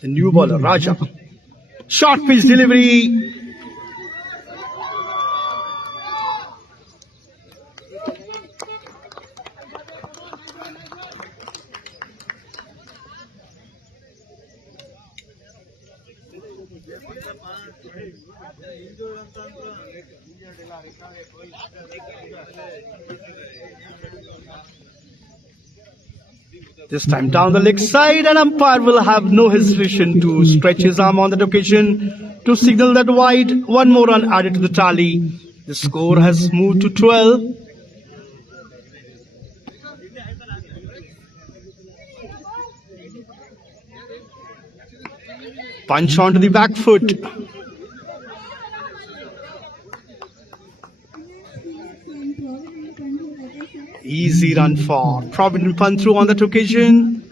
The new bowler, Raja. Short pitch delivery. This time down the leg side, and umpire will have no hesitation to stretch his arm on that occasion to signal that wide. One more run added to the tally. The score has moved to 12. Punch onto the back foot. Easy run for Provident Pantru on that occasion.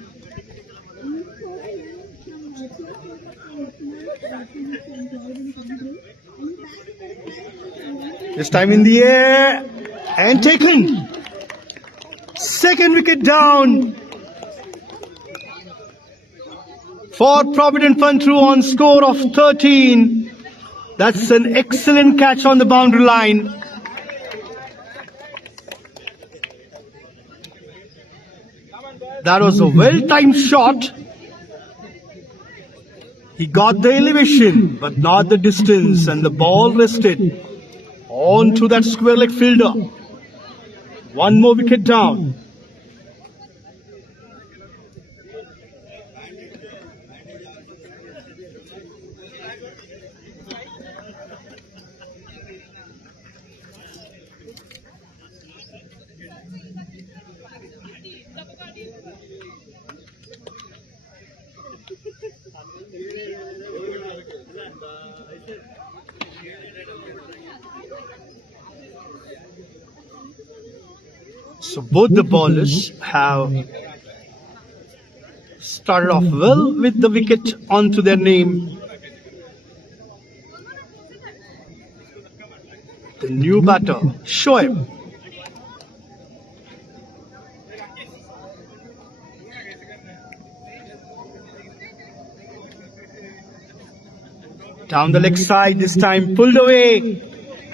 This time in the air and taken. Second wicket down for Provident Pantru on score of 13. That's an excellent catch on the boundary line. That was a well-timed shot. He got the elevation, but not the distance, and the ball rested onto that square leg fielder. One more wicket down. So both the bowlers have started off well with the wicket onto their name. The new batter, Shoaib. Down the leg side, this time pulled away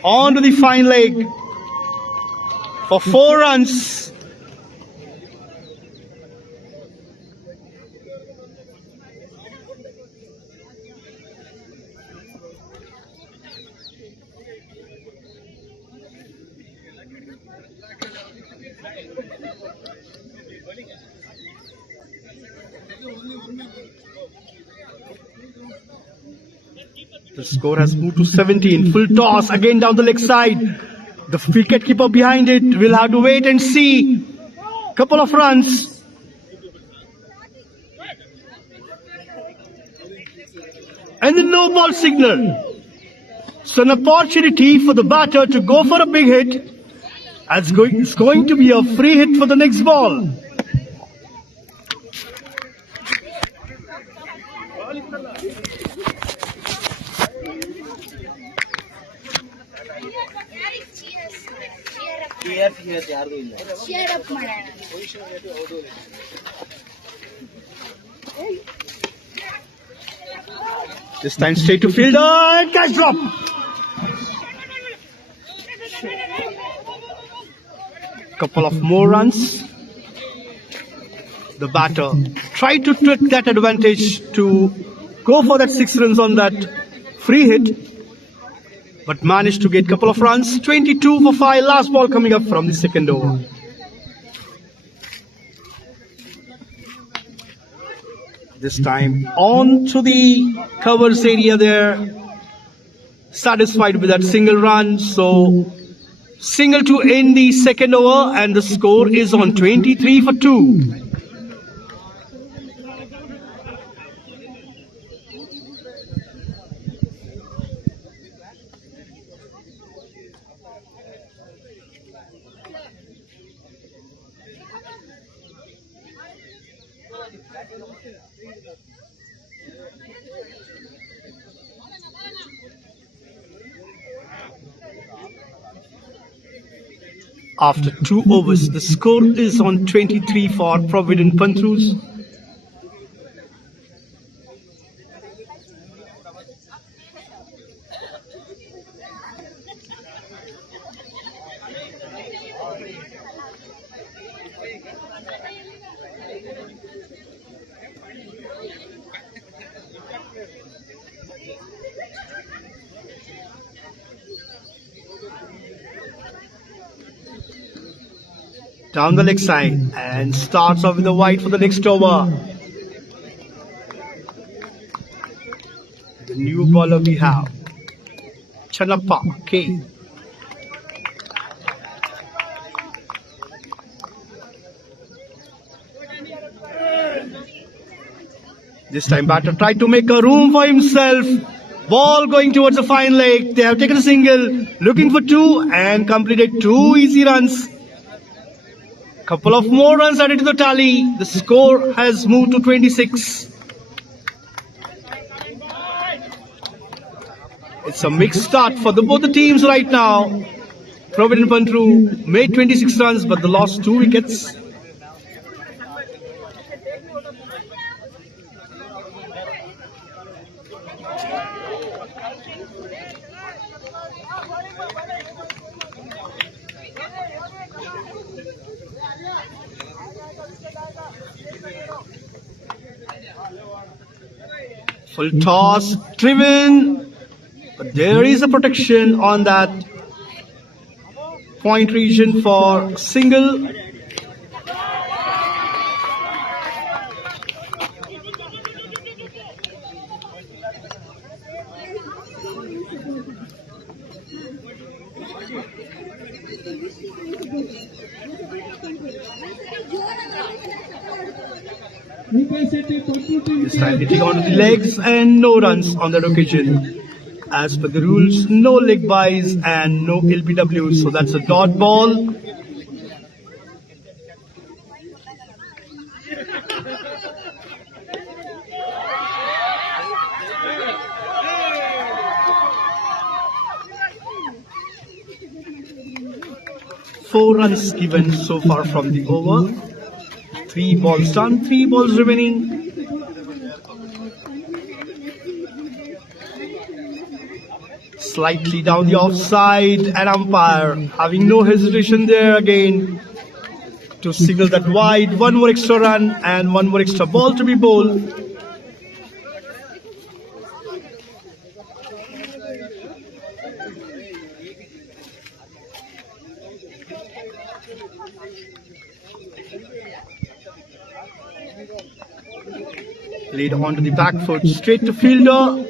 onto the fine leg for 4 runs. The score has moved to 17. Full toss again down the leg side. The wicketkeeper behind it will have to wait and see. Couple of runs. And the no ball signal. So an opportunity for the batter to go for a big hit. It's going to be a free hit for the next ball. This time straight to fielder and catch drop. Couple of more runs. The batter tried to take that advantage to go for that 6 runs on that free hit, but managed to get a couple of runs. 22 for 5. Last ball coming up from the second over. This time on to the covers area there. Satisfied with that single run. So single to end the second over, and the score is on 23 for 2. After 2 overs, the score is on 23 for Provident Pantrus. Down the leg side and starts off with the wide for the next over. The new bowler we have, Chanappa K. This time batter tried to make a room for himself. Ball going towards the fine leg. They have taken a single, looking for 2 and completed 2 easy runs. Couple of more runs added to the tally. The score has moved to 26. It's a mixed start for both the teams right now. Provident Pantru made 26 runs, but they lost 2 wickets. Full toss, driven, but there is a protection on that point region for single. This time hitting onto the legs and no runs on that occasion. As per the rules, no leg buys and no LBW, so that's a dot ball. Four runs given so far from the over. 3 balls done, 3 balls remaining. Slightly down the offside, and umpire having no hesitation there again to signal that wide. 1 more extra run and 1 more extra ball to be bowled. Laid onto the back foot, straight to fielder.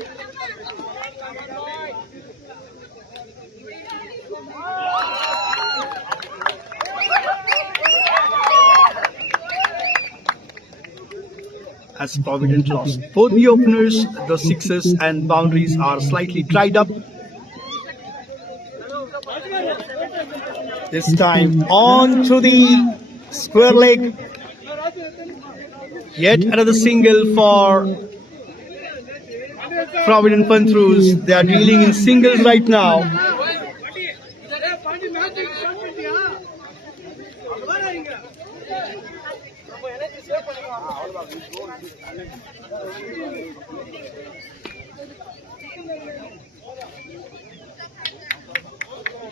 As Provident lost both the openers, the sixes and boundaries are slightly dried up. This time on to the square leg. Yet another single for Provident Pantrus. They are dealing in singles right now.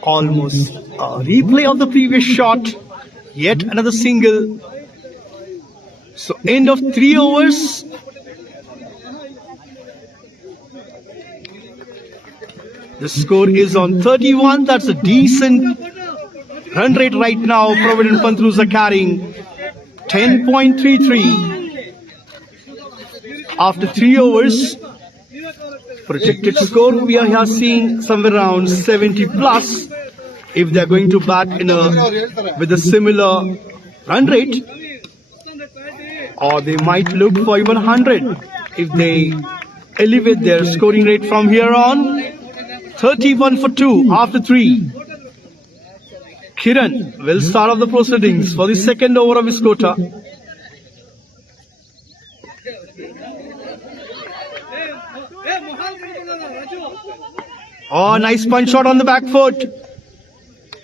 Almost a replay of the previous shot. Yet another single. So end of 3 overs. The score is on 31. That's a decent run rate right now. Provident Pantrus are carrying 10.33 after 3 overs. Projected score we are here seeing somewhere around 70 plus if they are going to bat with a similar run rate. Or they might look for even 100 if they elevate their scoring rate from here on. 31 for 2 after 3. Kiran will start off the proceedings for the second over of his quota. Oh, nice punch shot on the back foot.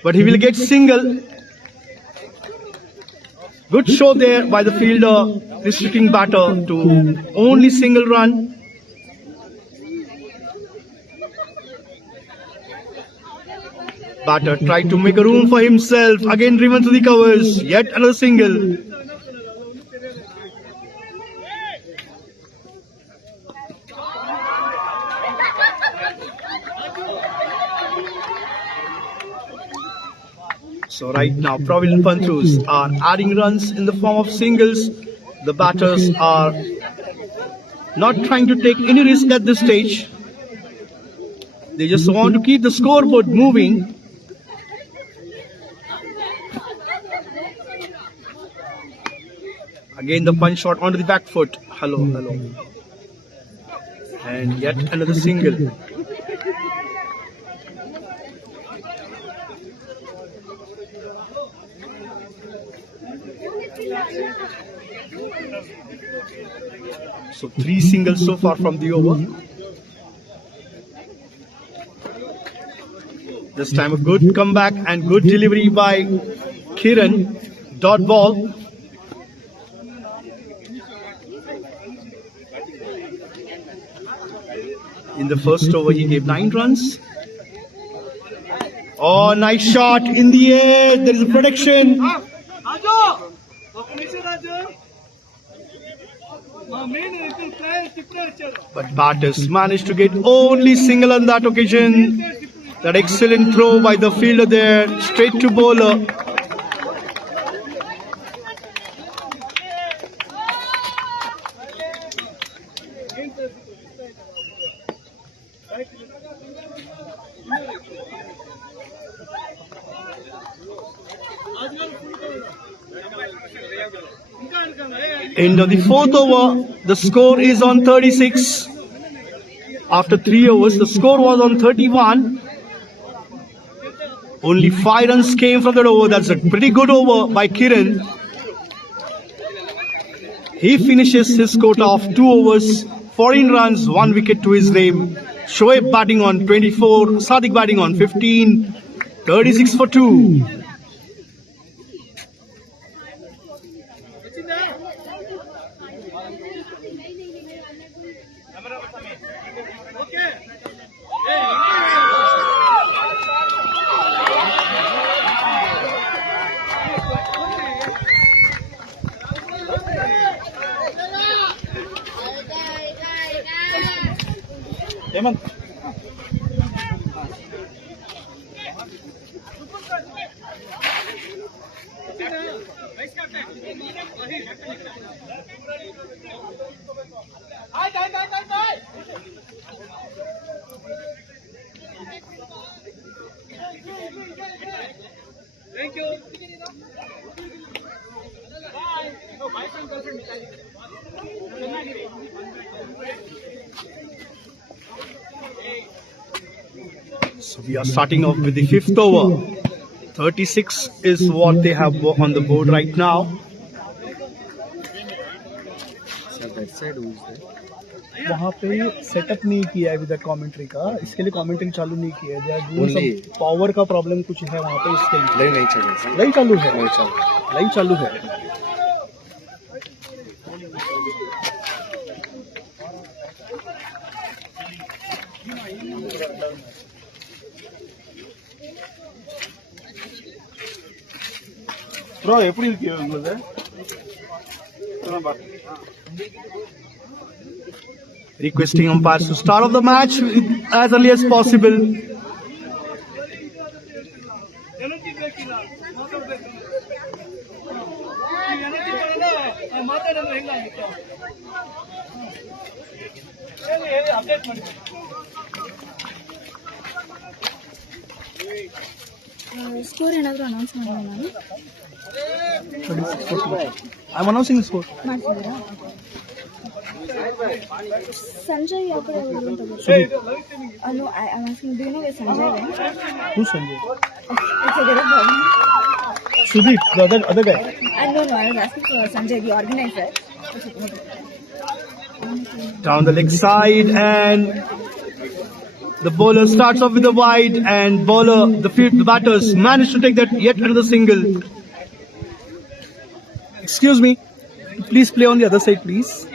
But he will get single. Good show there by the fielder, restricting batter to only single run. Batter tried to make a room for himself, again driven to the covers, yet another single. So right now, Provident Pantrus are adding runs in the form of singles. The batters are not trying to take any risk at this stage. They just want to keep the scoreboard moving. Again the punch shot onto the back foot. Hello. And yet another single. So 3 singles so far from the over. This time a good comeback and good delivery by Kiran. Dot ball. In the first over he gave 9 runs. Oh, nice shot in the air. There is a protection. But batters managed to get only single on that occasion. That excellent throw by the fielder there, straight to bowler. End of the 4th over, the score is on 36. After 3 overs, the score was on 31. Only 5 runs came from that over. That's a pretty good over by Kiran. He finishes his quota of 2 overs, 14 runs, 1 wicket to his name. Shoaib batting on 24, Sadiq batting on 15, 36 for 2. Thank you. So we are starting off with the 5th over. 36 is what they have on the board right now. वहाँ पे setup नहीं किया है अभी तक commentary का, इसके लिए कमेंट्री चालू नहीं किया है। सब पावर का प्रॉब्लम कुछ है वहाँ पे, इसके लिए लाइव चालू है। लाइव चालू है। Bro, எப்படி இருக்கு உங்களுக்கு? Requesting umpires to start off the match as early as possible. Score ಏನಾದರೂ ಅನೌನ್ಸ್ ಮಾಡೋಣ ನಾನು. I'm announcing the score. ಮಾಡ್ತಿದ್ದೀರಾ? ಸಂಜಯ್ ಯಾವ ಕಡೆ ಹೋದ್ರು ಅಂತ ಗೊತ್ತಿಲ್ಲ. No, I'm asking, do you know where Sanjay went? Who's Sanjay? It's a very problem. Sudeep, the other guy. No, I was asking for Sanjay, the organizer. Down the leg side, and the bowler starts off with a wide, and the batters manage to take that yet another single. Excuse me. Please play on the other side, please. I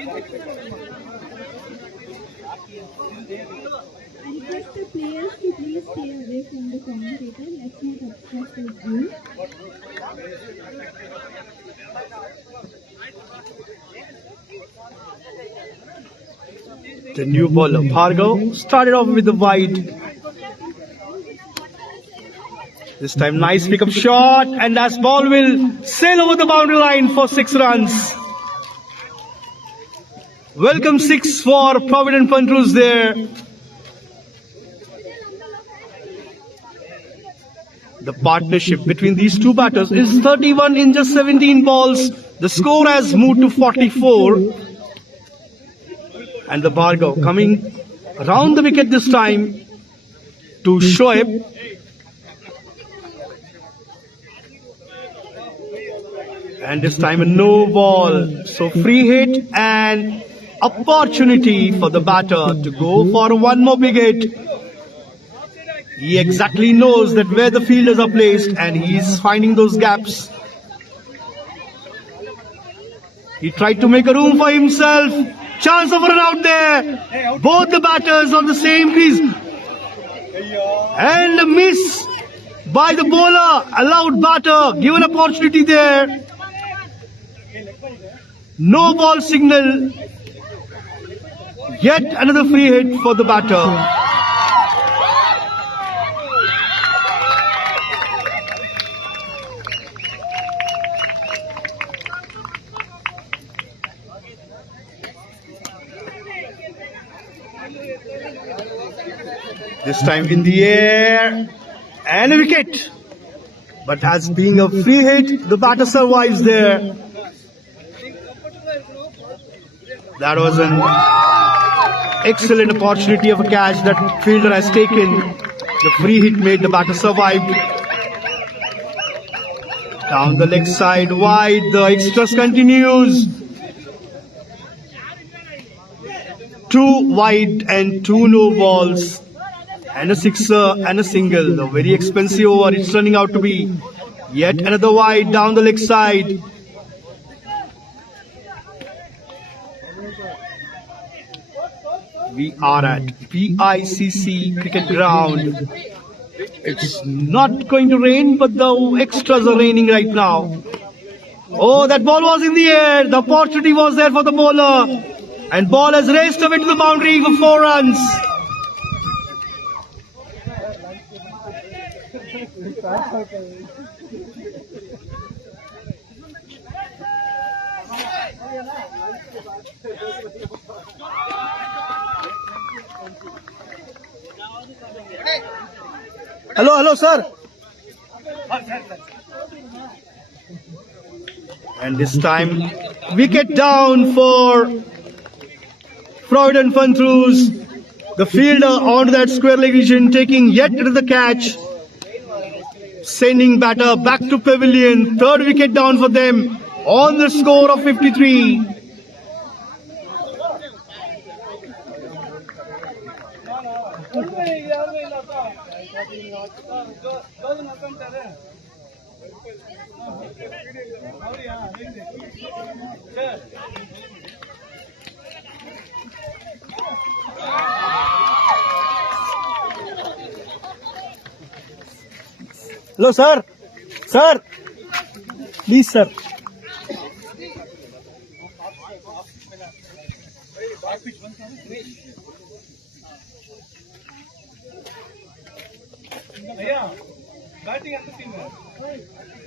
request the players to please stay away from the commentator. Let's not obstruct his view. The new bowler, Bhargav, started off with the wide. This time, nice pickup shot, and that ball will sail over the boundary line for 6 runs. Welcome 6 for Provident Pantrus there. The partnership between these two batters is 31 in just 17 balls. The score has moved to 44. And the Bhargav coming around the wicket this time to Shoaib. And this time a no ball. So free hit and opportunity for the batter to go for one more big hit. He exactly knows that where the fielders are placed and he is finding those gaps. He tried to make a room for himself. Chance of a run out there. Both the batters on the same crease. And a miss by the bowler. Allowed batter. Given opportunity there. No ball signal. Yet another free hit for the batter. This time in the air and a wicket. But as being a free hit, the batter survives there. That was an excellent opportunity of a catch that fielder has taken. The free hit made the batter survive. Down the leg side, wide, the extras continues. 2 wide and 2 no balls. And a sixer and a single. A very expensive over. It's turning out to be yet another wide down the leg side. We are at PICC cricket ground. It's not going to rain, but the extras are raining right now. Oh, that ball was in the air. The opportunity was there for the bowler. And ball has raced away to the boundary for 4 runs. Hello, sir. And this time, wicket down for Provident Pantrus. The fielder onto that square leg region, taking yet another catch. Sending batter back to pavilion. 3rd wicket down for them on the score of 53. Hello, sir. Sir. Please, sir.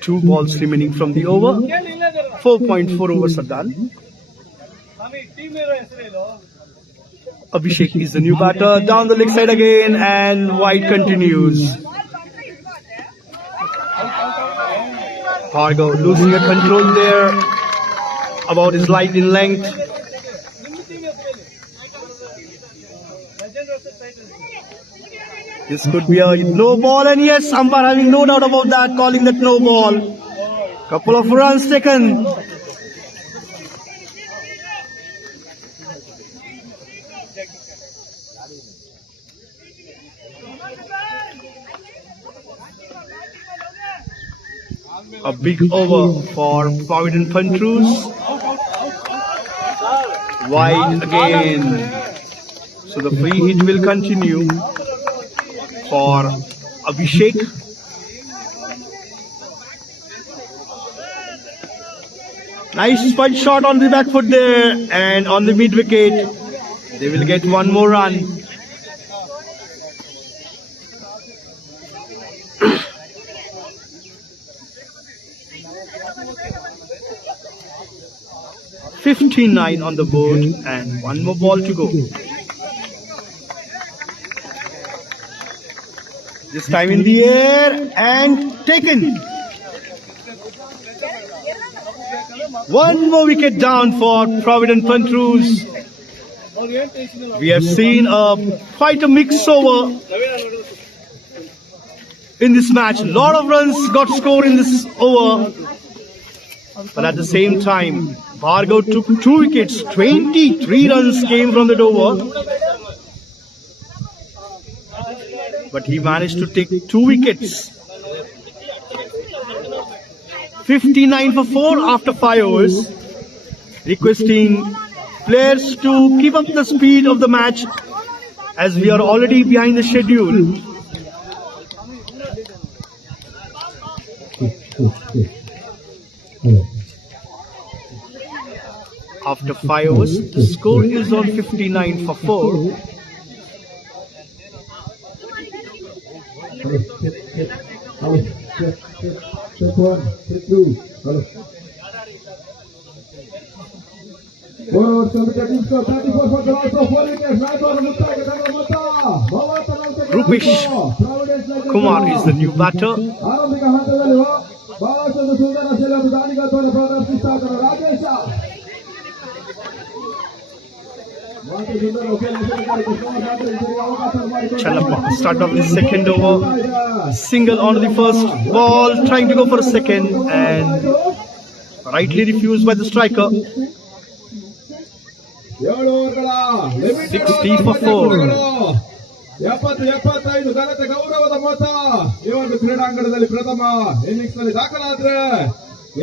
Two balls remaining from the over. 4.4 overs are done. Abhishek is the new batter. Down the leg side again, and wide continues. Bhargav losing a control there about his line in length. This could be a no ball, and yes, umpire having no doubt about that, calling that no ball. Couple of runs taken. A big over for Provident Pantrus. Wide again. So the free hit will continue for Abhishek. Nice punch shot on the back foot there, and on the mid wicket they will get one more run. $59 on the board and one more ball to go. This time in the air and taken. One more wicket down for Provident Pantrus. We have seen quite a mix over in this match. A lot of runs got scored in this over. But at the same time, Bhargav took 2 wickets. 23 runs came from that over. But he managed to take 2 wickets. 59 for 4 after 5 overs. Requesting players to keep up the speed of the match as we are already behind the schedule. After 5 overs, the score is on 59 for 4. Rupesh Kumar is the new batter. Chalapa start off the second over. Single on the first ball, trying to go for a second and rightly refused by the striker. 60 for 4. 75 ಘನತೆ ಗೌರವದ ಮೊತ್ತ ಈ ಒಂದು ಕ್ರೀಡಾಂಗಣದಲ್ಲಿ ಪ್ರಥಮ innings ನಲ್ಲಿ ದಾಖಲಾದ್ರೆ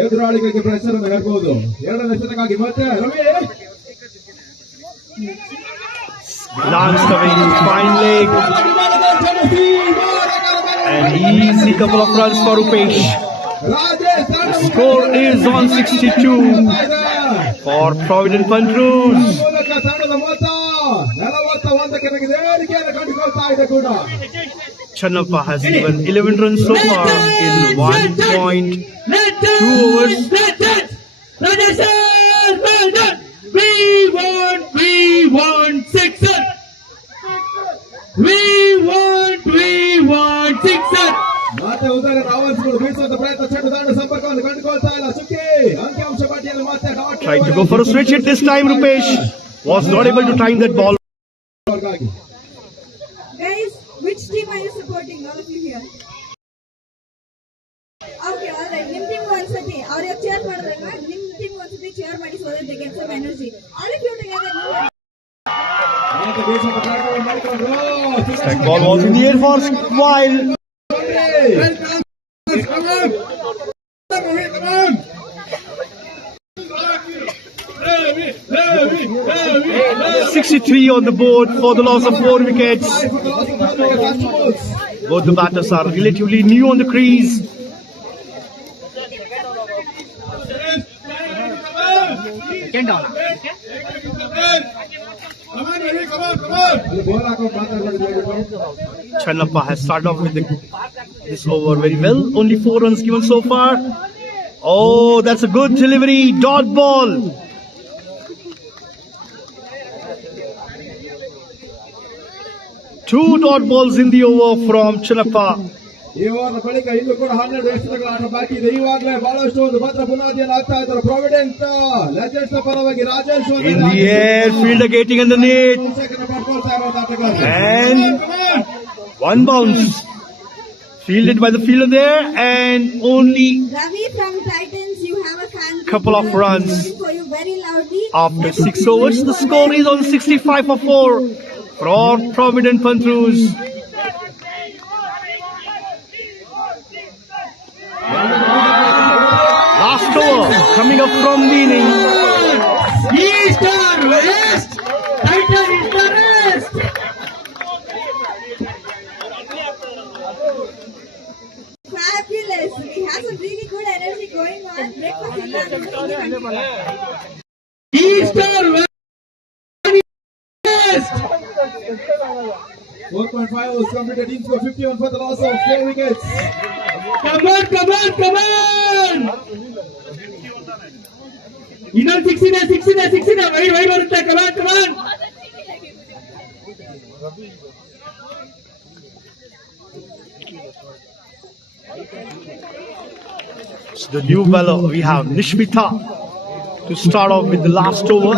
ಎದುರಾಳಿಗಳಿಗೆ pressure ಅನ್ನು ಹೇರಬಹುದು. ಎರಡನೇ ಶತಕವಾಗಿ ಮತ್ತೆ Ravi Glanced away, fine leg, an easy couple of runs for Rupesh. The score is on 62 for Provident Pantrus. Channappa has given 11 runs so far in 1.2 overs. We want sixer. We want sixer. ಮತ್ತೆ ಉದರ ರಾವಲ್ಸ್ಗಳು ಬೀಸುವಂತ ಪ್ರಯತ್ನ ಚೆಂಡು ದಾಂಡು ಸಂಪರ್ಕವನ್ನು ಕಂಡುಕೊಳ್ತಾ ಇಲ್ಲ. ಸುಕ್ಕಿ ಅಂಕಿಅಂಶ ಪಟ್ಟಿಯಲ್ಲಿ ಮತ್ತೆ Tried to go for a switch hit this time. Rupesh was not able to time that ball. Guys, which team are you supporting? All of you here. Okay, all right. Nim team once-sati. Aur cheer madadalva. Nim team once-sati cheer ಮಾಡಿ so that they get some energy. All of you together. That ball was in the air for a while. 63 on the board for the loss of 4 wickets. Both the batters are relatively new on the crease. Channappa has started off with this over very well. Only 4 runs given so far. Oh, that's a good delivery. Dot ball. Two dot balls in the over from Channappa. ಈ ವಾರದ ಬಳಿಕ ಇನ್ನು ಕೂಡ 12 ಎಸೆತಗಳ ಆಟ ಬಾಕಿ ಇದೆ. ಈವಾಗಲೇ ಬಹಳಷ್ಟು ಒಂದು ಭದ್ರ ಬುನಾದಿಯನ್ನು ಹಾಕ್ತಾ ಇದ್ದಾರೆ ಪ್ರಾವಿಡೆಂಟ್ ಲೆಜೆಂಡ್ಸ್ ಪರವಾಗಿ Rajesh In the air, fielder getting underneath. And one bounce. Fielded by the fielder there, and only Ravi from Titans, you have a fan. Couple of runs. For you very loudly. after 6 overs. The score is on 65 for 4 for Provident Pantrus. coming up from the inning. East or West? Titan is the rest. Fabulous. We have some really good energy going on. Breakfast is done. East or West? 4.5 overs completed. Team score 51 for the loss of 4 wickets. Come on, come on, come on! ಇನ್ನೊಂದು 6 ಇದೆ 6 ಇದೆ 6 ಇದೆ wide ಬರುತ್ತೆ ಕಮಾನ್ ಕಮಾನ್ So the new bowler, we have Nishmita to start off with the last over.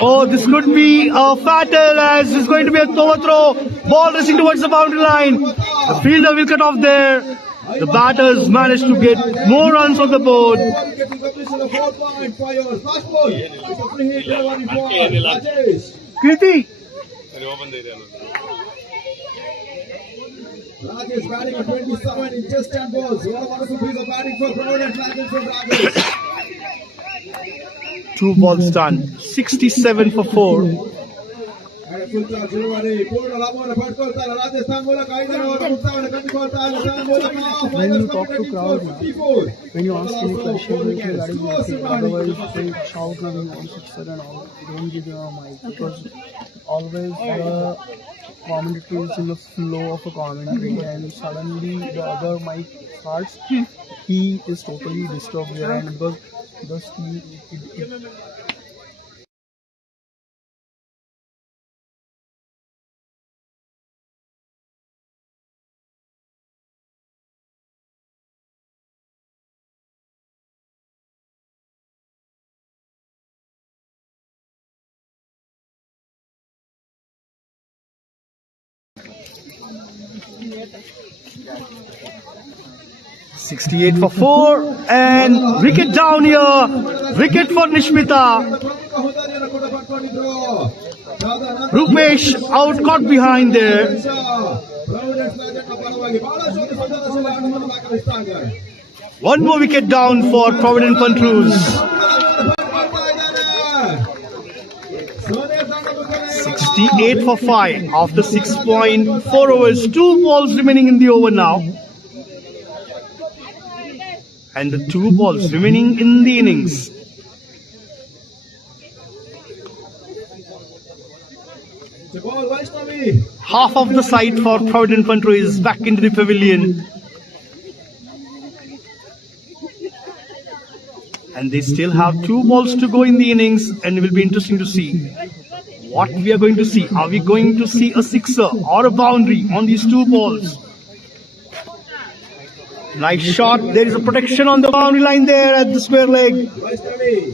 Oh, this could be a fatal as it's going to be a overthrow. Ball racing towards the boundary line. The fielder will cut off there. The batters managed to get more runs on the board. Kriti. Rajesh batting at 27 in just 10 balls. What a wonderful piece of batting for Provident Pantrus from Rajesh. 2 balls done. 67 for 4. Full charge delivery. Purna ಲಾಭವನ್ನು ಪಡ್ಕೊಳ್ತಾರೆ ರಾಜಸ್ಥಾನ್ ಮೂಲಕ 5ನೇ over ಮುಕ್ತಾಯವನ್ನು ಕಂಡುಕೊಳ್ತಾರೆ ಅದರ ಮೂಲಕ When you talk to crowd, when you ask any question regarding anything, otherwise they shout now we want sixer and all. Don't give them a mic because always the commentary is in the flow of a commentary and suddenly the other mic starts. He is totally disturbed there and because it 68 for 4 and wicket down here. Wicket for Nishmita. Rupesh out caught behind there. One more wicket down for Provident Pantrus. 68 for 5 after 6.4 overs. 2 balls remaining in the over now. And the 2 balls remaining in the innings. Half of the side for Provident Pantru is back into the pavilion. And they still have 2 balls to go in the innings, and it will be interesting to see what we are going to see. Are we going to see a sixer or a boundary on these 2 balls? Nice shot. There is a protection on the boundary line there at the square leg.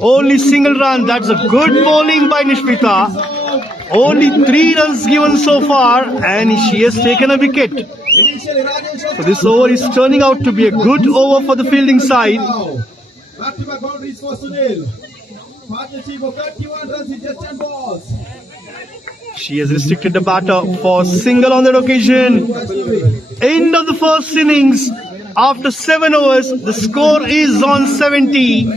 Only single run. That's a good bowling by Nishmita. Only 3 runs given so far, and she has taken a wicket. So this over is turning out to be a good over for the fielding side. Back-to-back boundaries for Sunil. Partnership of 31 runs in just 10 balls. She has restricted the batter for single on that occasion. End of the first innings. After 7 overs, the score is on 70.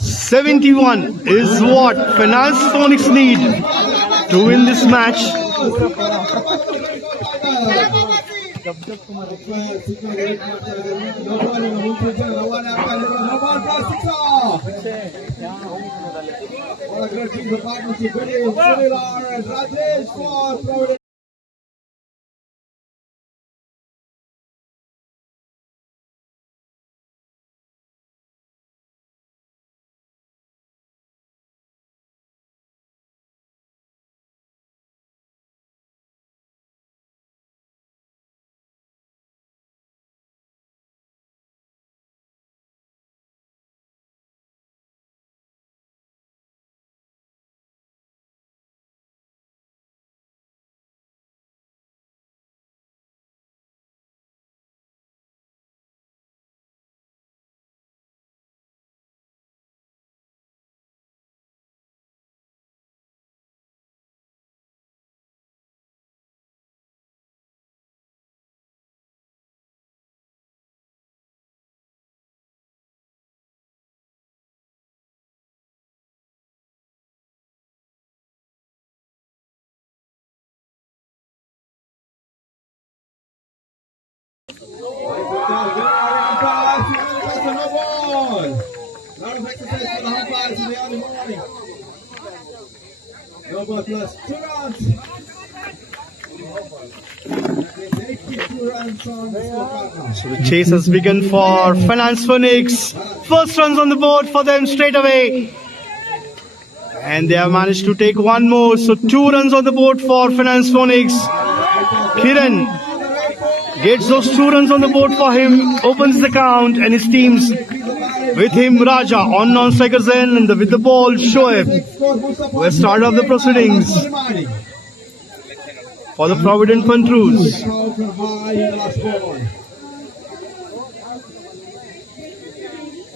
71 is what PHEONIX need to win this match. What a great team of partnership. Rajesh for Provident. over plus 2 runs. That is 82 runs on the scorecard now. So the chase has begun for Finance Phoenix. First runs on the board for them straight away. And they have managed to take one more. So 2 runs on the board for Finance Phoenix. Kiran gets those 2 runs on the board for him, opens the count, and his team's with him Raja on non-strikers end, and with the ball Shoaib will start off the proceedings for the Provident Pantrus. From high in the last ball.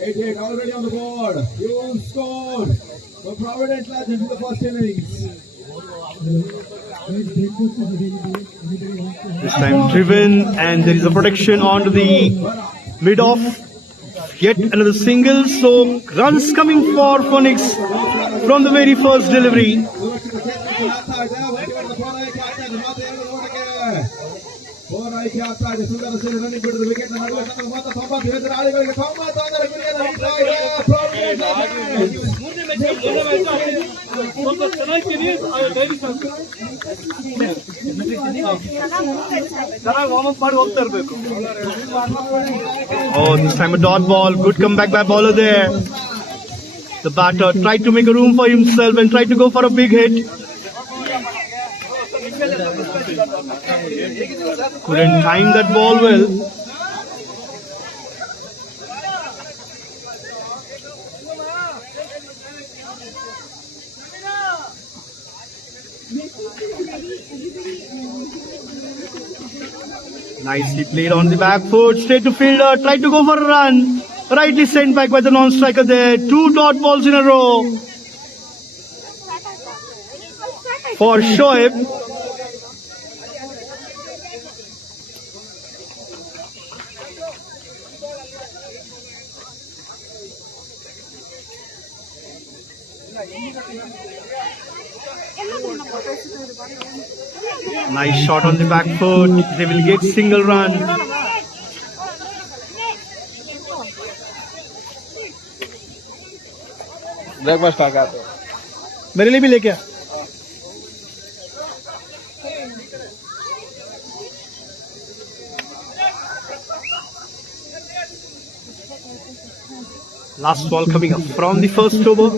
88 already on the board. You scored for Provident Legends in the first innings. This time driven, and there is a protection onto the mid-off. Yet another single, so runs coming for Phoenix from the very first delivery. Oh, this time a dot ball. Good comeback by bowler there. The batter tried to make a room for himself and tried to go for a big hit. Couldn't time that ball well. Nicely played on the back foot, straight to fielder, tried to go for a run. Rightly sent back by the non-striker there. 2 dot balls in a row for Shoaib. Nice shot on the back foot. They will get single run. Breakfast आ गया तो मेरे लिए भी लेके आ. Last ball coming up from the first over.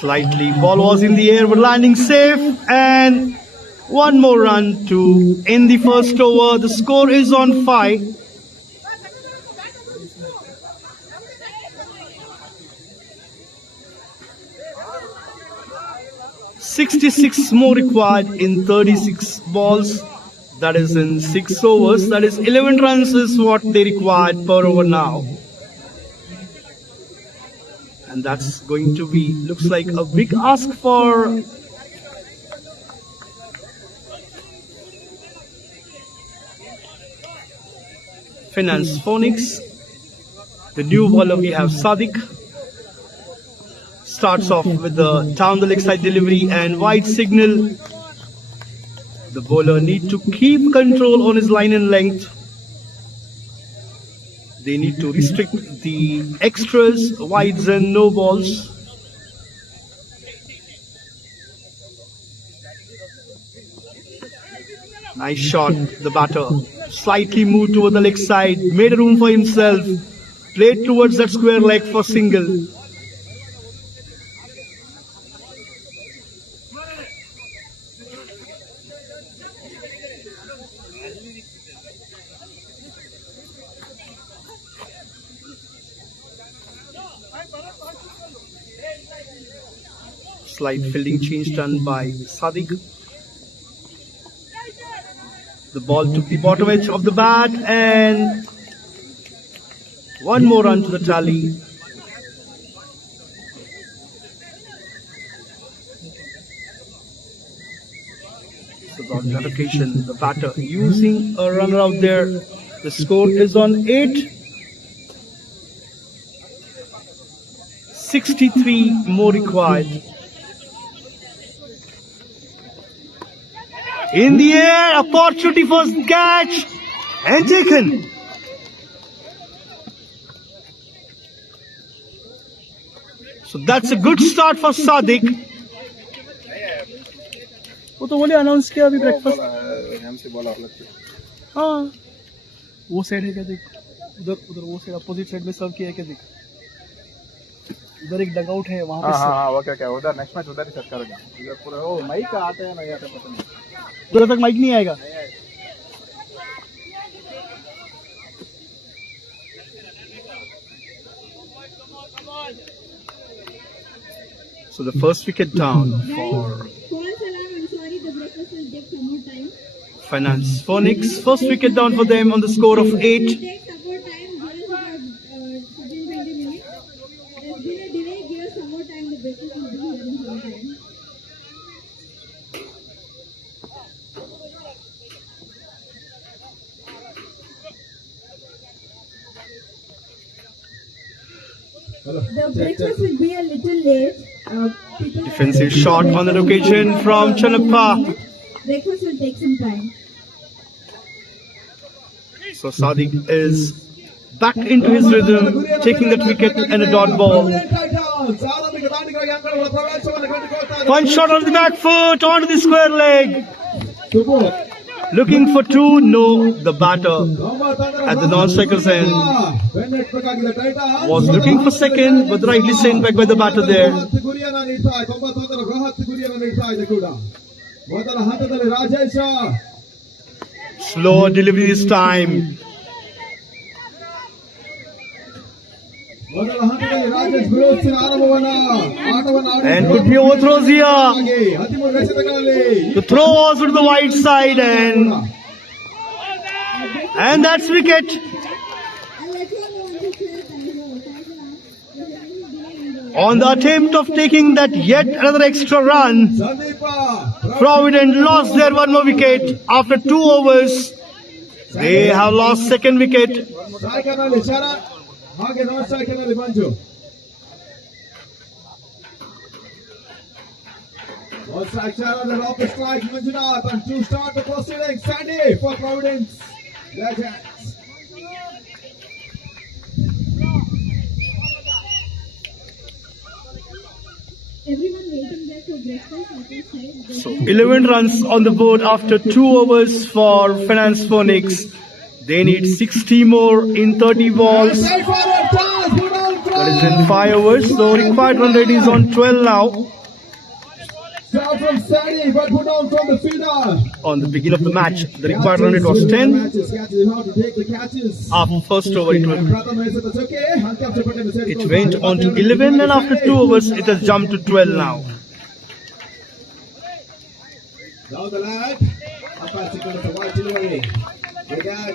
Slightly, ball was in the air, but landing safe, and one more run to end the first over. The score is on 5. $66 more required in 36 balls. That is in 6 overs. That is 11 runs is what they required per over now. And that's going to be, looks like a big ask for Finance Phoenix. The new bowler we have Sadiq. Starts off with the down the leg side delivery and wide signal. The bowler need to keep control on his line and length. They need to restrict the extras, wides and no balls. Nice shot, the batter. Slightly moved toward the leg side, made a room for himself, played towards that square leg for single. Slight fielding change done by Sadiq. The ball took the bottom edge of the bat and one more run to the tally. So the on that occasion. The batter using a runner out there. The score is on 8. 63 more required. In the air, opportunity for catch and taken. So that's a good start for Sadiq. वो तो बोले announce किया अभी breakfast. हमसे बोला अलग से। हाँ वो साइड है क्या देख, उधर उधर वो साइड अपोजिट साइड में सर्व किया है क्या देख, उधर एक डगआउट है वहाँ पे। हाँ वो क्या उधर नेक्स्ट मैच उधर ही सेट करेगा। इधर पूरा वो माइक आते हैं नहीं आते पता नहीं। उधर तक माइक नहीं आएगा। So the first wicket down for False alarm, I'm sorry, the breakfast will take some more time. Finance Phoenix. First wicket down for them on the score of 8. It takes some more time, give us about 15-20 minutes. There's been a delay, give us some more time, the breakfast will be here in some time. The breakfast will be a little late. Defensive shot on that occasion from Chanappa. Breakfast will take some time. So Sadiq is back into his rhythm, taking that wicket and a dot ball. One shot on the back foot, onto the square leg. Looking for two, no. The batter at the non-striker's end was looking for second, but rightly sent back by the batter there. Slow delivery this time. And could be overthrows here. The throw was to the wide side and that's wicket. I'll let you know on this time. On the attempt of taking that yet another extra run, Provident lost their one more wicket after 2 overs. They have lost second wicket. One strike shot on the off the strike, Manjunath, and to start the proceedings, Sandy for Providence. Legends. Everyone waiting there for breakfast, like I said. So 11 runs on the board after 2 overs for Finance Phoenix. They need 60 more in 30 balls. Side forward, chance, put down That is in 5 overs. So required run rate is on 12 now. Shot from Sandy, but put down from the fielder. On the beginning of the match, the required run rate was 10. Catches, how to take the catches. After first over, it That's okay. went on to 11, and after 2 overs, it has jumped to 12 now. Down the lad. Umpire signals a white delivery. We got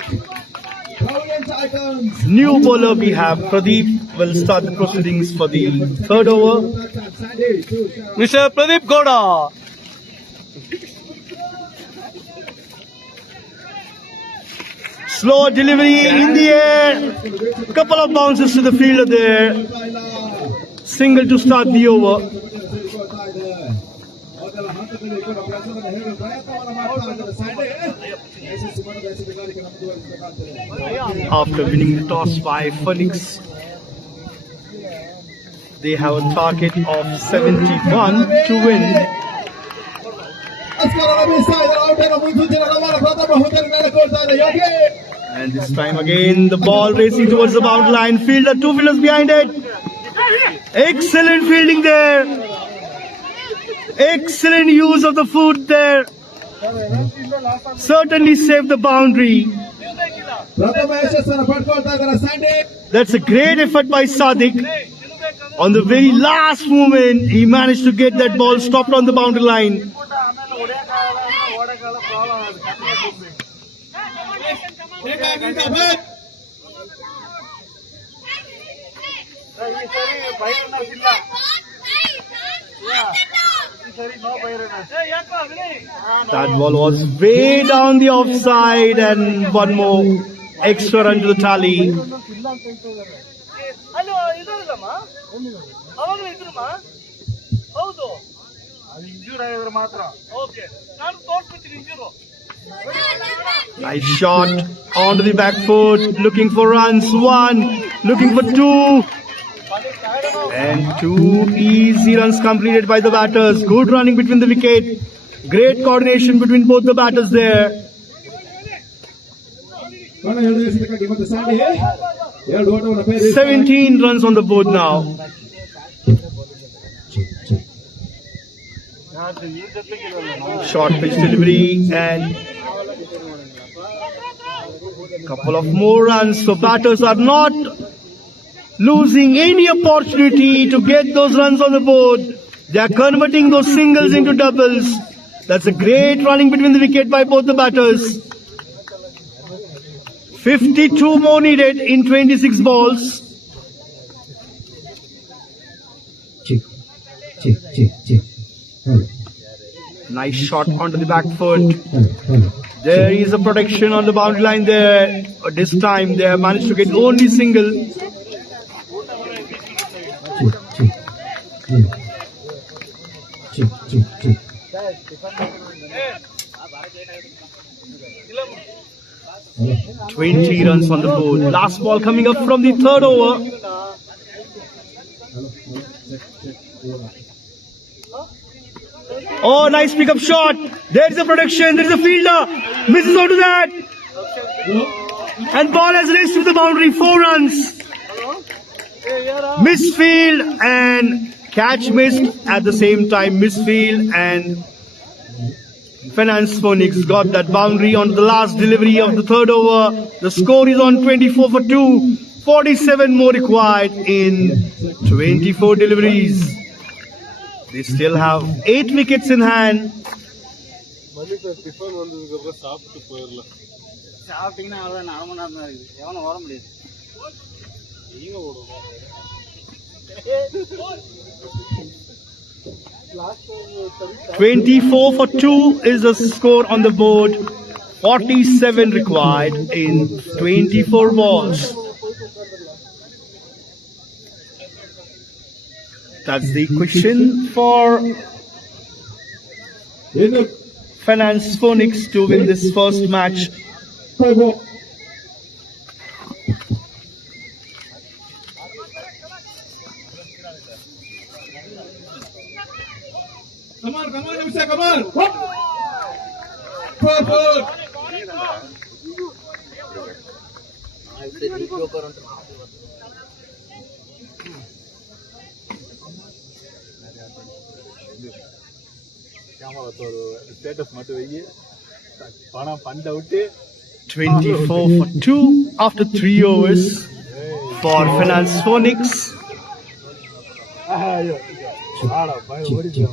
Provident Icons. New bowler we have, Pradeep, will start the proceedings for the 3rd over. Sandy, Mr. Pradeep Goda. Slow delivery in the air. Couple of bounces to the fielder there. Single to start the over. After winning the toss by Phoenix, they have a target of 71 to win. And this time again, the ball racing towards the boundary line. Fielder, 2 fielders behind it. Excellent fielding there. Excellent use of the foot there. Certainly saved the boundary. That's a great effort by Sadiq. On the very last moment, he managed to get that ball stopped on the boundary line. That ball was way down the offside, and one more extra run to the tally. Nice shot onto the back foot, looking for runs. One, looking for two. And two easy runs completed by the batters. Good running between the wicket. Great coordination between both the batters there. 17 runs on the board now. Short pitch delivery and couple of more runs. So batters are not losing any opportunity to get those runs on the board. They are converting those singles into doubles. That's a great running between the wicket by both the batters. 52 more needed in 26 balls. Nice shot onto the back foot. There is a protection on the boundary line there. But this time they have managed to get only single. Twenty runs on the board. Last ball coming up from the third over. Oh, nice pickup shot. There's a protection. There's a fielder. Misses out to that. And ball has raced to the boundary. 4 runs. Misfield and catch missed at the same time. Misfield and PHEONIX got that boundary on the last delivery of the third over. The score is on 24 for 2. 47 more required in 24 deliveries. They still have 8 wickets in hand. "24 for 2 is the score on the board. 47 required in 24 balls. That's the question for PHEONIX to win this first match. Come on, Abhishek, come on. Perfect. Status மட்டும் வெயி பணம் fund out 24 for 2 after 3 overs for PHEONIX. ஐயோ ஆடா by ஓடிச்சு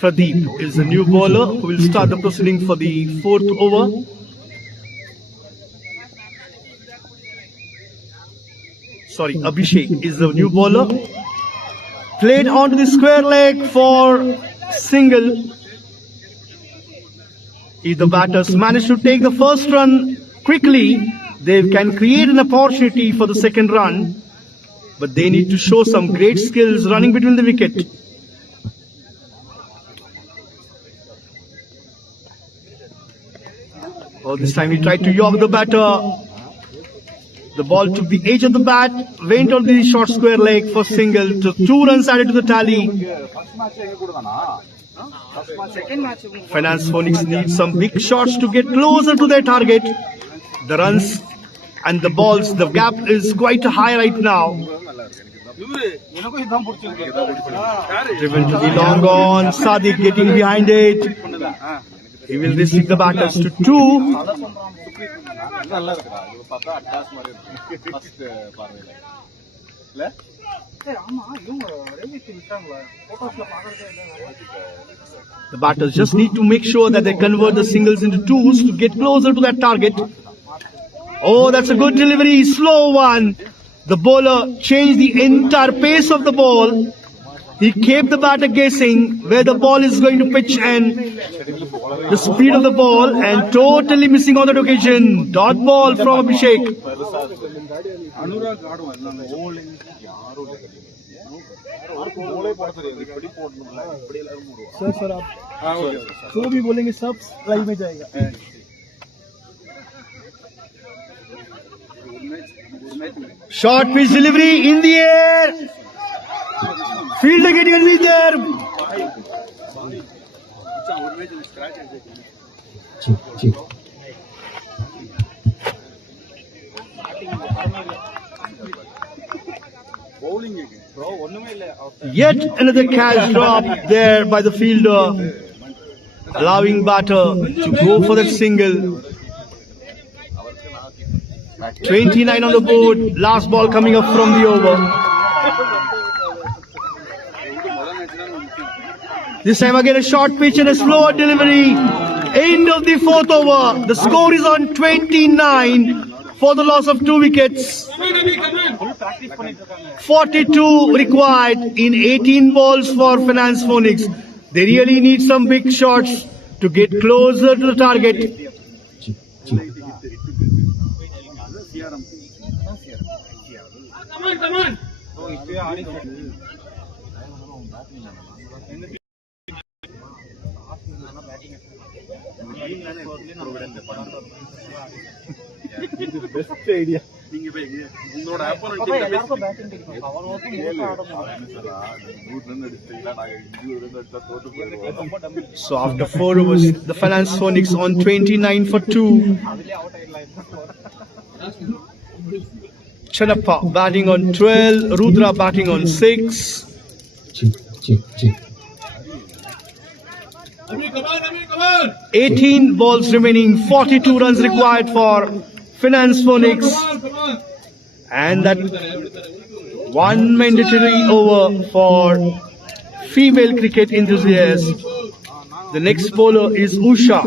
Pradeep is the new bowler who will start the proceeding for the 4th over. Sorry, Abhishek is the new bowler. Played onto the square leg for single. If the batters manage to take the first run quickly, they can create an opportunity for the second run. But they need to show some great skills running between the wicket. Oh, this time he tried to york the batter. The ball took the edge of the bat, went on the short square leg for single, to 2 runs added to the tally. PHEONIX needs some big shots to get closer to their target. The runs and the balls, the gap is quite high right now. Driven to the long on, Sadiq getting behind it. He will restrict the batters to 2. The batters just need to make sure that they convert the singles into 2s to get closer to that target. Oh, that's a good delivery. Slow one. The bowler changed the entire pace of the ball. He kept the batter guessing where the ball is going to pitch and the speed of the ball, and totally missing on that occasion. Dot ball from Abhishek. Sir आप जो भी बोलेंगे सब try में जाएगा. Short pitch delivery in the air. Fielder getting underneath there. Yet another catch drop there by the fielder, allowing batter to go for that single. 29 on the board, last ball coming up from the over. This time again a short pitch and a slower delivery. End of the fourth over. The score is on 29 for the loss of 2 wickets. 42 required in 18 balls for PHEONIX. They really need some big shots to get closer to the target. Come on. Best idea. So after 4 overs, the PHEONIX on 29 for 2. Chanappa batting on 12, Rudra batting on 6. 18 balls remaining, 42 runs required for PHEONIX. And that one mandatory over for female cricket enthusiasts. The next bowler is Usha.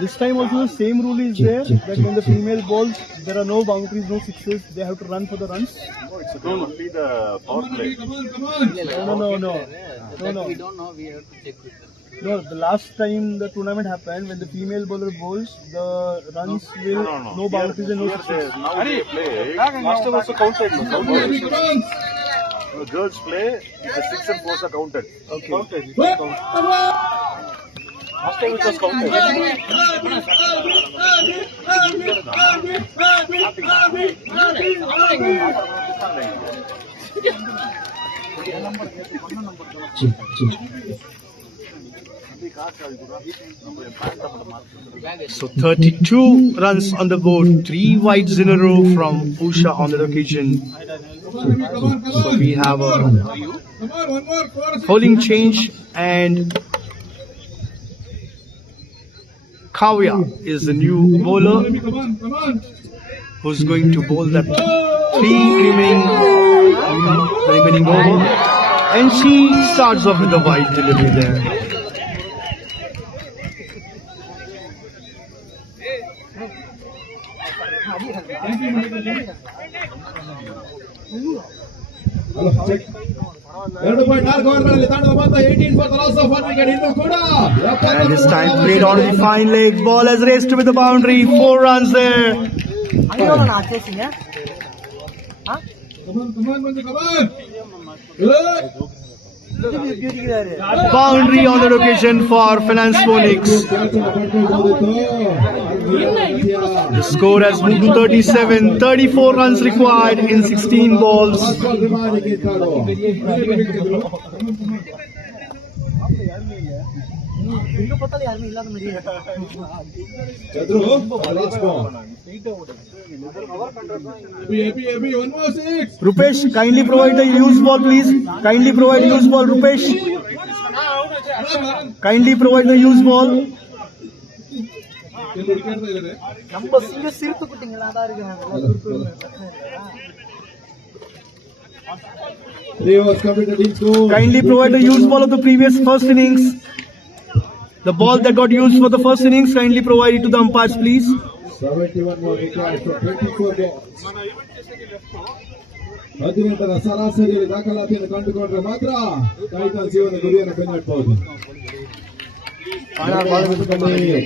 This time also the same rule is there that when the female balls, there are no boundaries, no sixes. They have to run for the runs. Only the power play. No. We don't know. We have to check with them. No, the last time the tournament happened, when the female bowler bowls, the runs will no boundaries and no sixes. Now they play. Last time also counted. Girls play, the 6 and 4s are counted. Okay. Counted. Last time it was counted. So 32 runs on the board, 3 wides in a row from Usha on that occasion. So we have a bowling change, and Kavya is the new bowler who's going to bowl that 3 remaining over, and she starts off with a wide delivery there. And this time played on the fine legs. Ball has raced with the boundary. 4 runs there. Boundary on the occasion for PHEONIX. The score has moved to 37. 34 runs required in 16 balls. Chandru, last ball. Happy, one more six. Rupesh, kindly provide the use ball, please. Kindly provide use ball, Rupesh. Kindly provide the use ball. Three overs completed in score. Kindly provide the use ball of the previous first innings. The ball that got used for the first innings, kindly provide it to the umpires, please. 71 more required for 24 balls. 18ರ ಸರಾಸರಿಯಲ್ಲಿ ದಾಖಲಾತಿಯನ್ನು ಕಂಡುಕೊಂಡ್ರೆ ಮಾತ್ರ Titans ಜೀವನ ಗುರಿಯನ್ನು ಬೆನ್ನಟ್ಟಬಹುದು.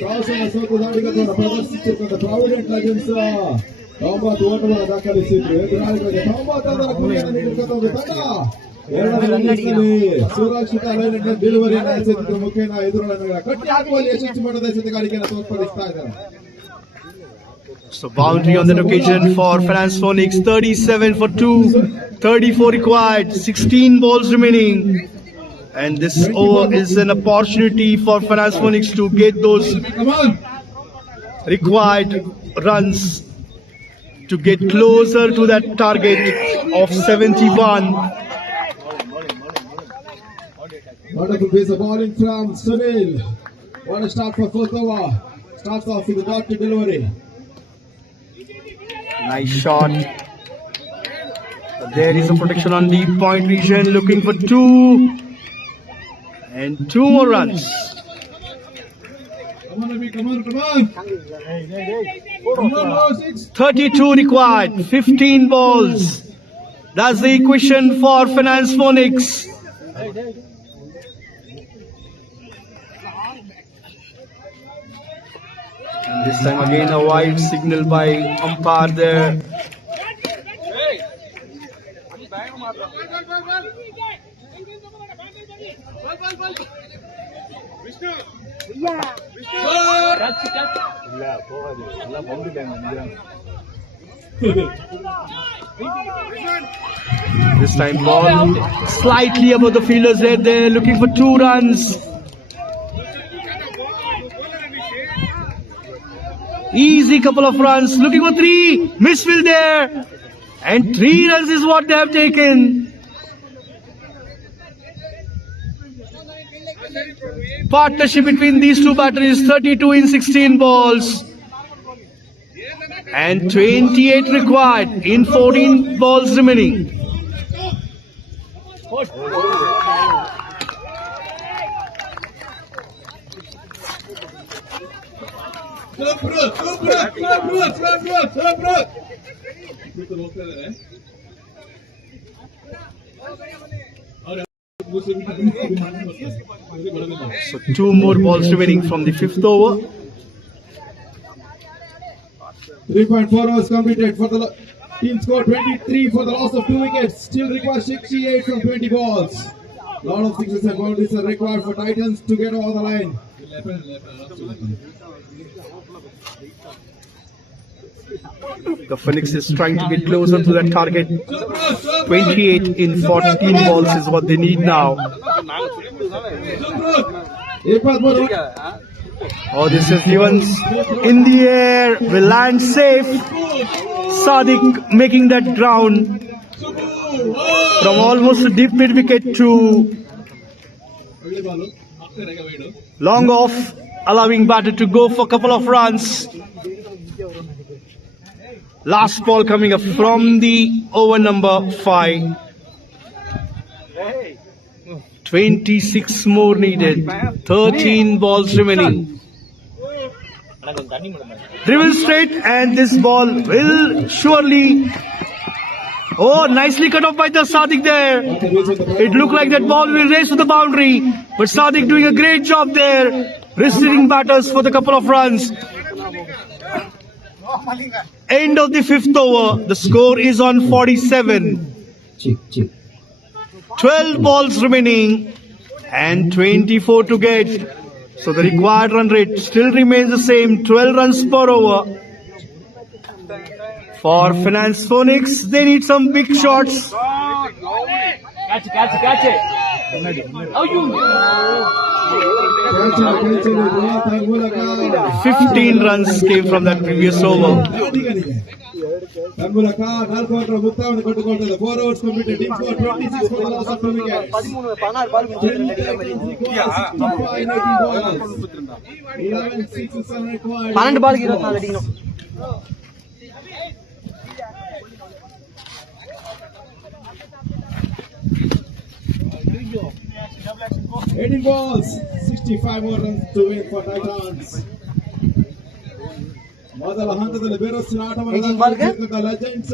Toss ಅನ್ನು ಸೋತು ದಾಳಿಗಳನ್ನು ಪ್ರದರ್ಶಿಸಿಕೊಂಡ provident legends 90 ಓಟಗಳನ್ನು ದಾಖಲಿಸಿದ್ರು. ಎದುರಾಳಿಗಳಿಗೆ 90 ಗುರಿಯನ್ನು ನೀಡಿರುವಂತಹ ಒಂದು ತಂಡ ಎರಡನೇ ಇನ್ನಿಂಗ್ಸ್ನಲ್ಲಿ ಸುರಕ್ಷಿತ ಲೈನ್ ಡೆಲಿವರಿಯನ್ನು ಎಸೆದಿದ್ದು ಮುಖೇನ ಎದುರಾಳಿಗಳ ಕಟ್ಟಿ ಹಾಕುವಲ್ಲಿ ಯಶಸ್ವಿ ಮಟ್ಟದ ಎಸೆತಗಾರಿಕೆಯನ್ನು ತೋರ್ಪಡಿಸ್ತಾ ಇದ್ದಾರೆ. So boundary on that occasion for PHEONIX, 37 for 2, 34 required, 16 balls remaining. And this over is an opportunity for PHEONIX to get those required runs to get closer to that target of 71. Wonderful piece of bowling from Sunil. What a start for fourth over. Starts off with the dot to delivery. Nice shot. There is a protection on the point region, looking for 2 and 2 more runs. Come on, Abhi, come on. 32 required, 15 balls. That's the equation for PHEONIX. And this time again a wide signal by umpire there. This time ball slightly above the fielders head there, looking for 2 runs. Easy couple of runs, looking for 3, misfield there, and 3 runs is what they have taken. Partnership between these two batteries, 32 in 16 balls, and 28 required in 14 balls remaining. So 2 more balls remaining from the 5th over. 3.4 overs completed for the team score 23 for the loss of 2 wickets. Still requires 68 from 20 balls. Lot of sixes and boundaries are required for Titans to get over the line. The Phoenix is trying to get closer to that target. 28 in 14 balls is what they need now. Oh, this is given in the air, will land safe. Sadiq making that ground from almost a deep mid wicket to long off, allowing batter to go for a couple of runs. Last ball coming up from the over number 5. 26 more needed. 13 balls remaining. Driven straight, and this ball will surely... Oh, nicely cut off by the Sadiq there. It looked like that ball will race to the boundary, but Sadiq doing a great job there, restricting batters for the couple of runs. End of the 5th over. The score is on 47. 12 balls remaining and 24 to get. So the required run rate still remains the same, 12 runs per over. For PHEONIX, they need some big shots. Catch it. Oh, you. 15 runs came from that previous over. ತನ್ಮೂಲಕ 4 over ಮುಕ್ತಾಯವನ್ನು ಕಂಡುಕೊಳ್ತದೆ. 4 overs completed. Team score 26 for the loss of 2 wickets. 11 6 7 required. 12 ಬಾಲ್ಗೆ 24 ಅಡಿಗೆ 18 balls, 65 more runs to win for Titans. ಮೊದಲ ಹಂತದಲ್ಲಿ ಬೇರೊಸ್ಸಿನ ಆಟವನ್ನು legends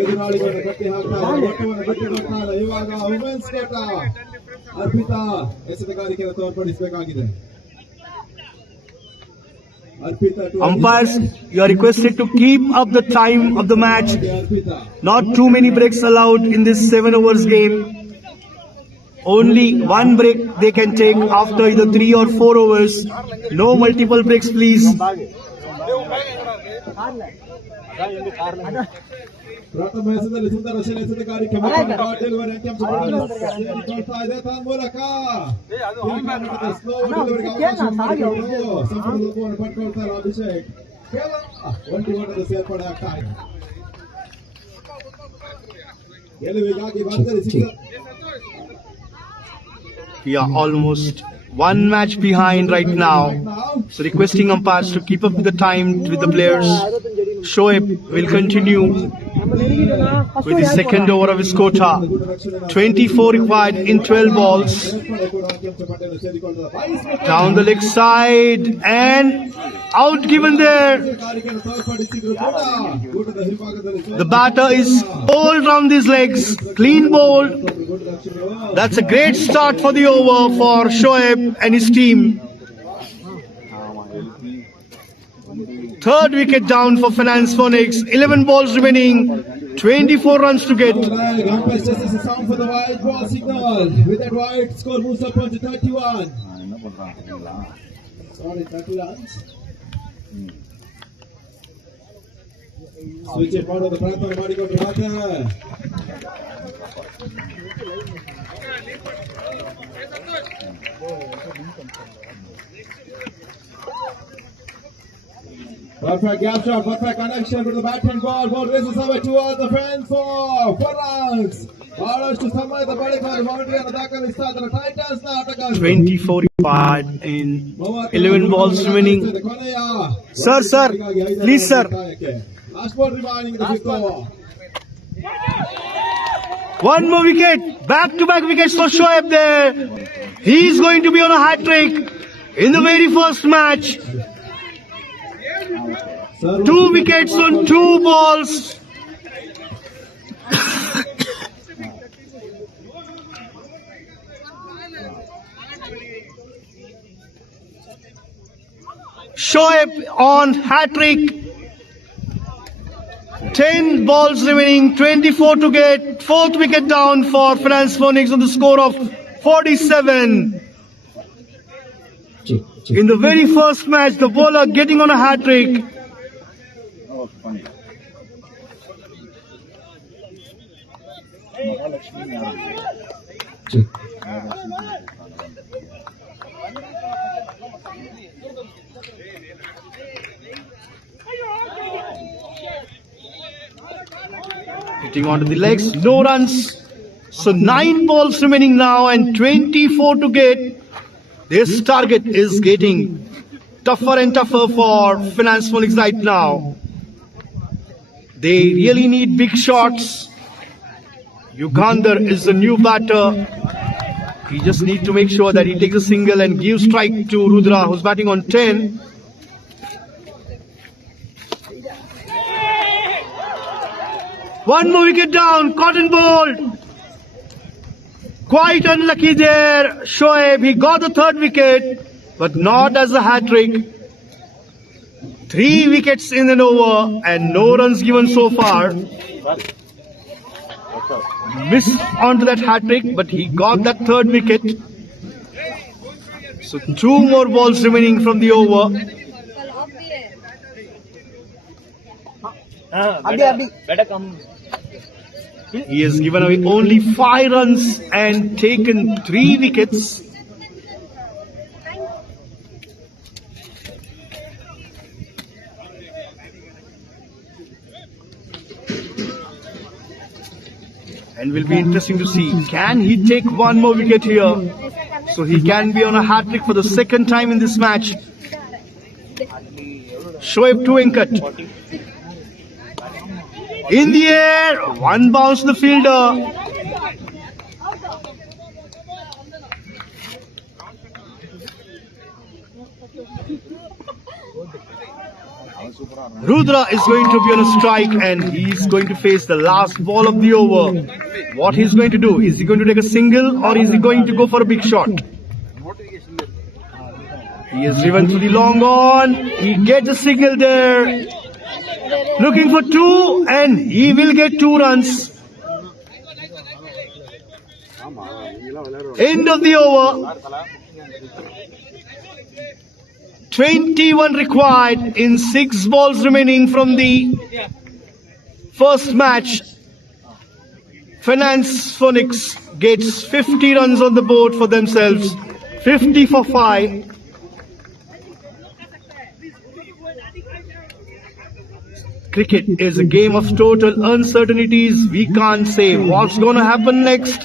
ಎದುರಾಳಿಗಳನ್ನು ಕಟ್ಟಿ ಹಾಕ್ತಾರೆ, ಓಟವನ್ನು ಬಿಟ್ಟು ಕೊಡ್ತಾರೆ. ಇವಾಗ ವುಮೆನ್ಸ್ ಕೋಟ ಅರ್ಪಿತಾ ಎಸೆತಗಾರಿಕೆಯನ್ನು ತೋರ್ಪಡಿಸಬೇಕಾಗಿದೆ. Umpires, you are requested to keep up the time of the match. Not too many breaks allowed in this 7 overs game. Only one break they can take after either 3 or 4 overs. No multiple breaks, please. ಪ್ರಥಮ ಎಸೆತದಲ್ಲಿ ಸುಂದರ ಶೈಲಿ ಎಸೆತಗಾರಿಕೆ delivery ಅಂಕಿಅಂಶ ಇದೆ. ತನ್ಮೂಲಕ slow ಡೆಲಿವರಿಗೆ ಅವಕಾಶ ಮಾಡಿಕೊಂಡು ಸಂಪೂರ್ಣ ಲೋಕವನ್ನು ಪಡ್ಕೊಳ್ತಾರೆ ಅಭಿಷೇಕ್. ಕೇವಲ ಒಂಟಿ ಓಟದ ಸೇರ್ಪಡೆ ಆಗ್ತಾ ಇದೆ. ಗೆಲುವಿಗಾಗಿ ಭರ್ಜರಿ sixer. We are almost one match behind right now. So requesting umpires to keep up with the time with the players. Shoaib will continue with the second over of his quota. 24 required in 12 balls. Down the leg side and out given there. The batter is bowled round his legs. Clean bowled. That's a great start for the over for Shoaib and his team. Third wicket down for PHEONIX. 11 balls remaining. 24 runs to get. Umpire says a sound for the wide ball signal. With that wide, score moves up to 31. Sorry, 30 runs. Switch it out of the Prantham ಮಾಡಿಕೊಂಡು ಬಾಕಿ. Perfect gap shot, perfect connection to the bat and ball. Ball races away towards the fence for 4 runs. ಬಹಳಷ್ಟು ಸಮಯದ ಬಳಿಕ ಬೌಂಡರಿಯನ್ನು ದಾಖಲಿಸ್ತಾ ಇದ್ದಾರೆ Titans ನ ಆಟಗಾರರು. 24 required in 11 balls remaining. Sir, please sir. Last ball remaining in the 5th over. One more wicket. Back-to-back wickets for Shoaib there. He's going to be on a hat-trick in the very first match. 2 wickets on 2 balls. Shoaib on hat-trick. 10 balls remaining, 24 to get. 4th wicket down for PHEONIX on the score of 47. In the very first match, the bowler getting on a hat-trick. Hitting onto the legs, no runs. So 9 balls remaining now and 24 to get. This target is getting tougher and tougher for PHEONIX right now. They really need big shots. Yugandhar is the new batter. He just needs to make sure that he takes a single and gives strike to Rudra, who's batting on 10. One more wicket down, cotton bowled. Quite unlucky there, Shoaib. He got the 3rd wicket, but not as a hat-trick. 3 wickets in an over and no runs given so far. Missed onto that hat-trick, but he got that 3rd wicket. So 2 more balls remaining from the over. He has given away only 5 runs and taken 3 wickets. and will be interesting to see. Can he take one more wicket here? So he can be on a hat-trick for the second time in this match. Shoaib to Venkat. In the air, one bounce to the fielder. Rudra is going to be on a strike and he's going to face the last ball of the over. What he's going to do? Is he going to take a single or is he going to go for a big shot? He is driven to the long on. He gets a single there. Looking for two and he will get 2 runs. End of the over. 21 required in 6 balls remaining from the first match. PHEONIX gets 50 runs on the board for themselves. 50 for 5. Cricket is a game of total uncertainties. We can't say what's going to happen next.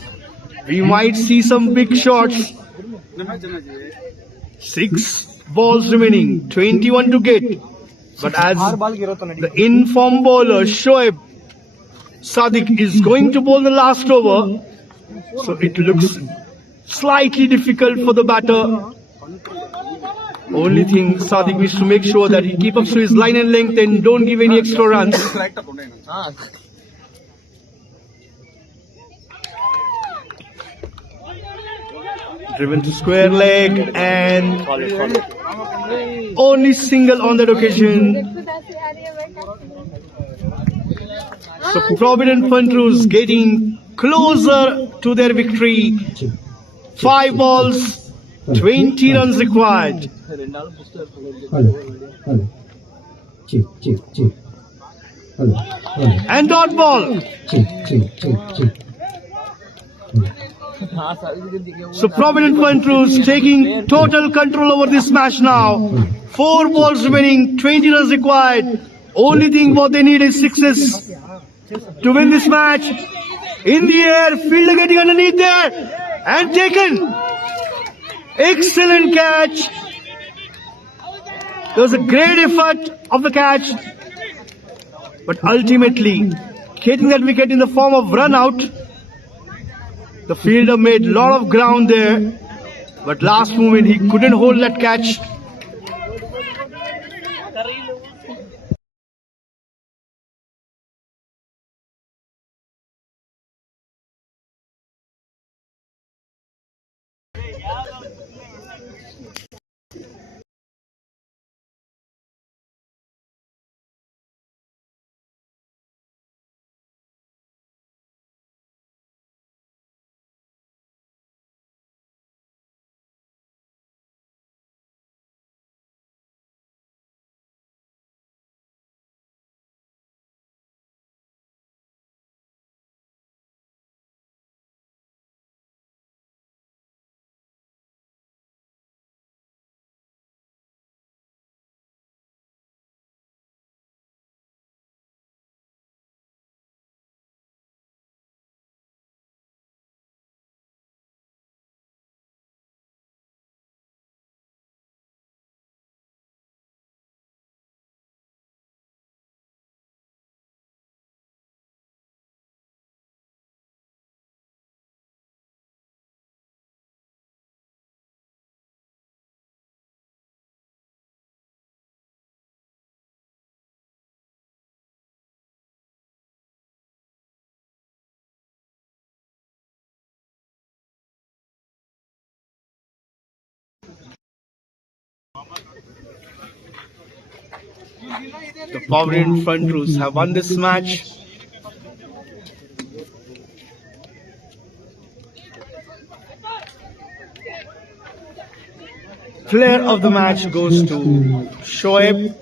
We might see some big shots. 6 balls remaining, 21 to get. But as the in-form bowler Shoaib Sadiq is going to bowl the last over, so it looks slightly difficult for the batter. Only thing Sadiq needs to make sure that he keeps up to his line and length and don't give any extra runs. Driven to square leg and only single on that occasion. So Provident Pantru getting closer to their victory. 5 balls, 20 runs required. And dot ball. So Provident Pantru taking total control over this match now. 4 balls remaining, 20 runs required. Only thing what they need is 6s to win this match. In the air, fielder getting underneath there and taken. Excellent catch. There was a great effort of the catch, but ultimately getting that wicket in the form of run out. The fielder made a lot of ground there, but last moment he couldn't hold that catch. The Provident Pantru have won this match. Player of the match goes to Shoaib.